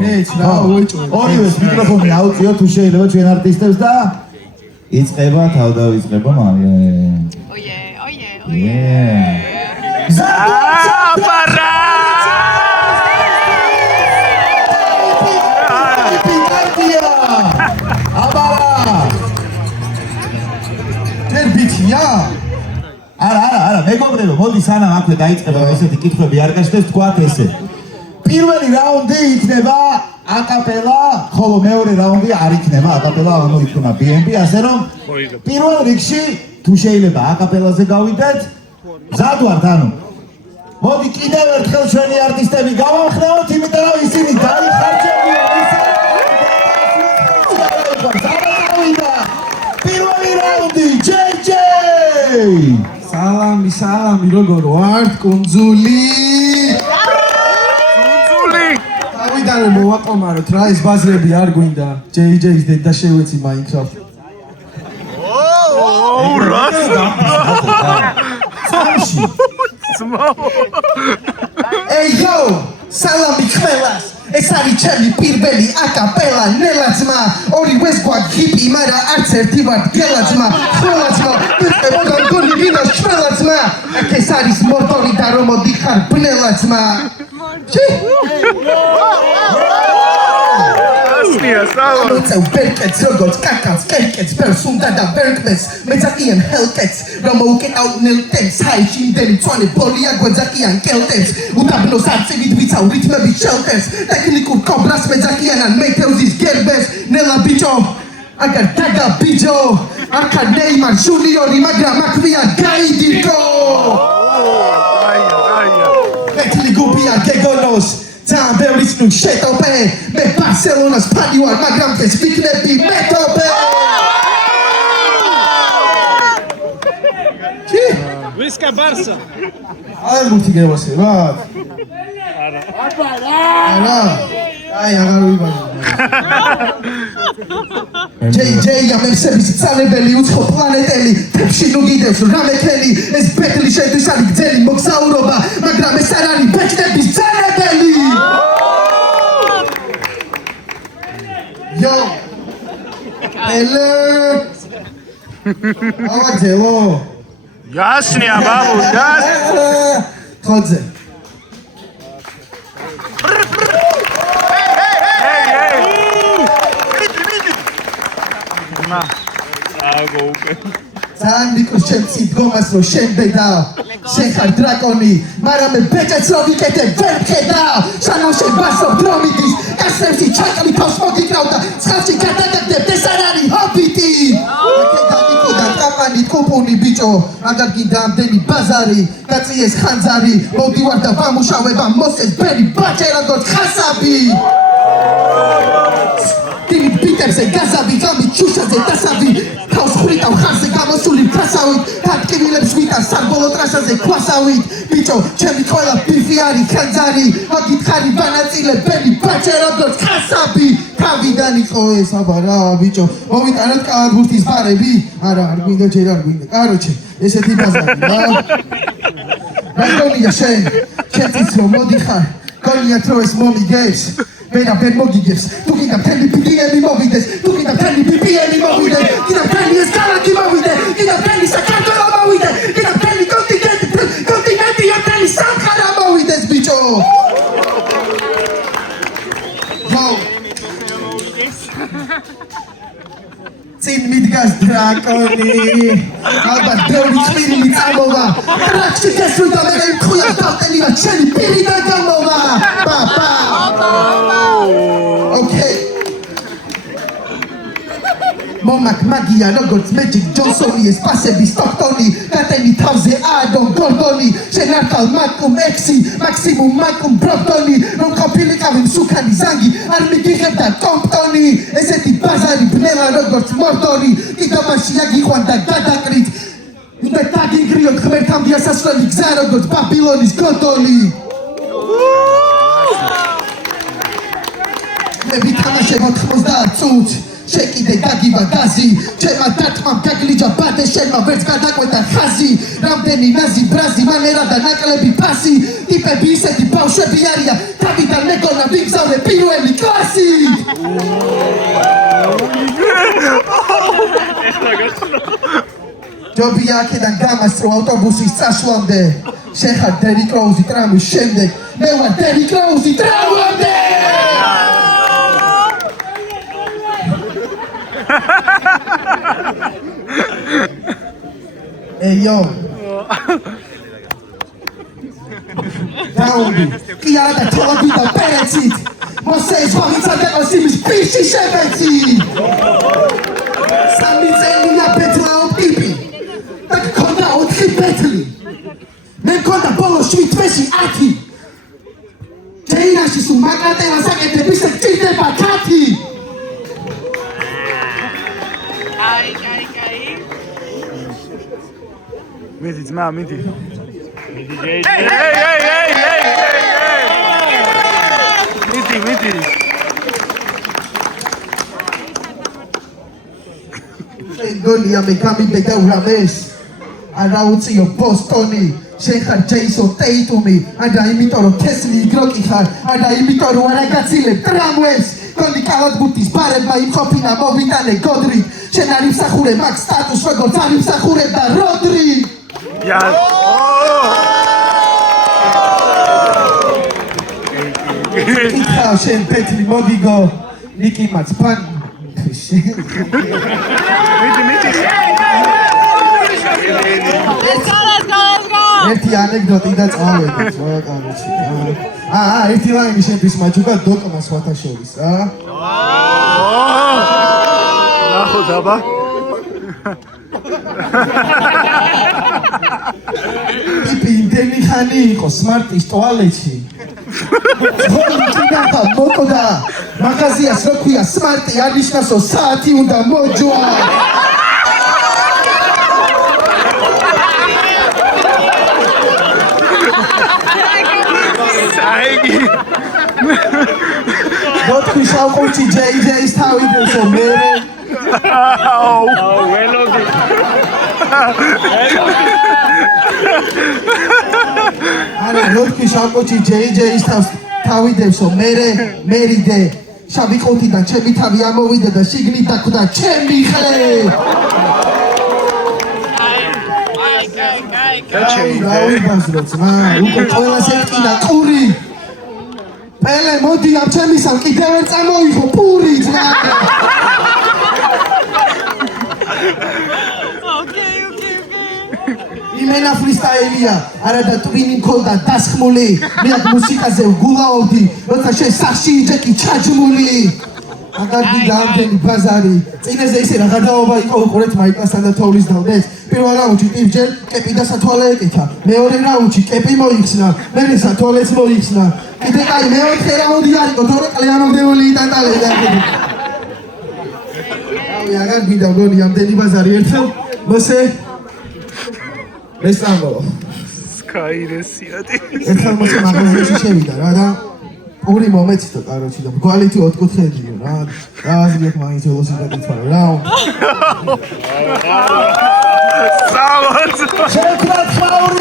მეც რა უეჭვე. ორივეს მიკროფონი აუწიო თუ შეიძლება ჩვენ არტისტებს და იწყება თავდავიწყება აპარა არა მეგობრებო მოდი სანამ აქვე დაიწყება ესეთი კითხვები არ გაჩნდეს თქვათ ესე პირველი რაუნდი იქნება აკაპელა ხოლო მეორე რაუნდი არ იქნება აკაპელა ანუ იქნება BNB ასე რომ პირველ რიგში თუ შეიძლება აკაპელაზე გავიდეთ მზად ვართ ანუ მოდი კიდევ ერთხელ ჩვენი არტისტები გავამხნევოთ იმიტომ რომ ისინი დაიხარჯებიან პირველი რაუნდი JJ სალამი როგორ ვართ კუნძული დავიდან მოვაყომაროთ რა ეს ბაზრები არ გვინდა JJ-ის დედა შევეცი Minecraft Hey yo, salami kvelas ეს არის ჩემი პირველი აკაპელა ნელაძმა ორივეს გვაქვს ჰიპი მაგრამ არც ერთი ვარ გელაძმა ყველაძმა ვიყებოდა გონი ვინას ჩვენაძმა აქ ეს არის მორტორი და რომ მოდიხარ ბნელაძმა Locał berkec, rogoc, kakans, kerkec, persunda da berkmes Mezakian helkec, romouken out niltens Hajcim deli cwany polia, gładzakian keltens Udabno sarce widwicał, rytmewi shelters Technikur kobras, mezakianan, meteuzis gerbes Nela bicho, agar taga bicho Akar Neymar, Junior, magra makvia, gaidiko Metli gubia, gegonos Ძალიან ბევრი სნუ შეტოპე მე ბარსელონას ფანი ვარ მაგრამ ეს ვიქნები მეტოპე ჩი ვისკა ბარსა არ მუთიგებასე რა არა აი აღარ ვიბადი JJ ამებსების ცალებელი უცხო პლანეტელი თებში ნუ გიდევს რამეთელი ეს ბეთლი შეთვის არის გძელი მოგზაურობა მაგრამ ეს არ არის ბეჭდების ცალებელი Yo, hello. Hello. Ясня, бабу, яс. Ходзе. На. Агоуке. ძალიან მიკროს ჩემცი დგომას რო შენ ბედა შენ ხარ დრაკონი მაგრამ მე ბეჭედს რო ვიკეთებ ვერ ვხედავ სანამ შენ ბასობ დრომიდის კასერში ჩაკალი ფავს მოგიკრავდა ცხელში გადაგაგდებ ეს არ არის ჰობიტი აკედა კაპანი კუპუნი ბიჭო აგარ გინდა ამდენი ბაზარი გაწიეს ხანძარი მოვდივარ და ვამუშავება მოსეს ბერი ბაჭე როგორც ხასაბი ტიმი ბიტებზე გაზავი გამი ჩუშაზე დასავი თავს ხრიტავ ხარზე გამოსული ფასავით თათკივილებს ვიტან საბოლოო ტრასაზე ქვასავით ბიჭო ჩემი ყველა ბიფი არის ხანძარი აგითხარი ვანაწილებები ბაჭე როგორც ხასაბი თავიდან იყო ეს აბა რა ბიჭო მოვიტანოთ კალათბურთის ბარები არა არ გვინდა ჯერ არ გვინდა კაროჩე ესეთი ბაზარი რა გონია შენ ჩემთვის რომ მოდიხარ გონიათ რომ ეს მომიგებს Vena per mogigers, tu gida prendi PPM movides, tu gida prendi PPM movides, gida prendi escalati movides, gida prendi saccato la movide, gida prendi continenti e prendi sacara movides, bicho. Wow. Sin midgas draconi, albat ბევრი წვირილი წამოვა, ტრაქში გესვიდა მე მქვია დავტენი რა ჩემი პირი და გამოვა, პაპა. Okay. Momak magia როგორც Magic Johnson-ი ეს პასები სტოქტონი გატენი თავზე ადონ გორდონი შენ ახალ მაკუმ ექსი მაქსიმუმ მაკუმ ბროქტონი რომ ყოფილიყავი მსუქანი ზანგი არ მიგიღებდა კომპტონი ესეთი ბაზარი ბნელა როგორც მორდორი იდომაში აგიყვანდა გადაკრით უნდა დაგიგრიოთ ღმერთამდე ასასვლელი გზა როგორც ბაბილონის გოდოლი მე ვითამაშე 90 წუთს შეკიდე გაგივა გაზი ჩემმა დათმამ გაგლიჯა ბადე შენმა ვერც გადაკვეთა ხაზი რამდენი ნაზი ბრაზი მანერა და ნაკლები ფასი ტიპები ისეთი ბავშვები არიან თავიდან მეგონა ვიგზავნე პირველი კლასი ჯობია აქედან გამასწრო ავტობუსის წასვლამდე შენ ხარ დერიკ როუზი ტრამვის შემდეგ მე ვარ დერიკ როუზი ტრამვამდე ეიო დაუნდი კი არა და თოლები და პერეცით მოსეს ვაღიცადებას იმის პიში შებეცი სამი წელია პეტრაო ტიპი და გქონდა 4 პეტლი მე მქონდა ბოლო 7 თვეში 10 ჯეინაში სულ მაკარტელა საკეთებ ისე გჭირდება ქათი მიდი ძმა მიდი მიდი გონია მე გამიბედა ურამეს არა უციო ბოსტონი შენ ხარ ჯეისონ ტეიტუმი არა იმიტომ რომ თესლი იგროკი ხარ არა იმიტომ რომ არა გაცილებ ტრამვებს გონი კალათბურთის ბარებმა იმყოფინა მოვიტანე გოდრი შენ არ იმსახურე მაგ სტატუს როგორც არ იმსახურებდა როდრი იქა შენ პეტლი მოგიგო ნიკიმაც ფან ერთი ანეკდოტი და წავედით ვაკარიში ერთი ლაინი შენთვის მაჯუკა დოკმა სხვათა შორის ნახო დაბა ტიპი იმდენი ხანი იყო სმარტის ტუალეტში ხოდა მოკოდა მაღაზიას რო ქვია სმარტი ანიშნასო საათი უნდა მოჯვა საიგი მოთქვი შავყურჩი ჯეიჯეის თავი დევსო მე ველოდი არა მოთქვი შავყურჩი ჯეიჯეის თავი დევსო მერიდე შავი ყუთიდან ჩემი თავი ამოვიდა და შიგნით დაკვდა ჩემი ხლე გაუიბაზრო ძმა უკვე ყველას ეტკინა ყური პელე მოდი ამ ჩემისამ კიდევ ვერ წამოიღო პური ძმა იმენა ფრისტაილია არა და ტვინი მქონდა დასხმული მე აქ მუსიკაზე ვგულაობდი როცა შენ სახში იჯეკი ჩაჯმული აგარგი გაამდენი ბაზარი წინაზე ისე რაღაცაობა იყო უყურეთ მაიკლასთან და თოვლის დავდეს პირველ რაუნდში ტიპჯერ კეპი და სათვალე ეკეთა მეორე რაუნდში კეპი მოიხსნა მერე სათვალეც მოიხსნა კიდე კაი მეოთხე რაუნდი არ იყო თორე ყლიანობდებული იტანტალე და რავი აგარგი და გონი ამდენი ბაზარი ერთად მოსე ესამბო სკაირესიატი ერთხელ მოსე მაღაზიაში შევიდა რა და ორი მომეციტო კაროჩი და კვალიტი 4 კუთხედიო რა აზრიეთ მაინც ველოსიპედით ვარ რა სალოთ შევქრათ ხაური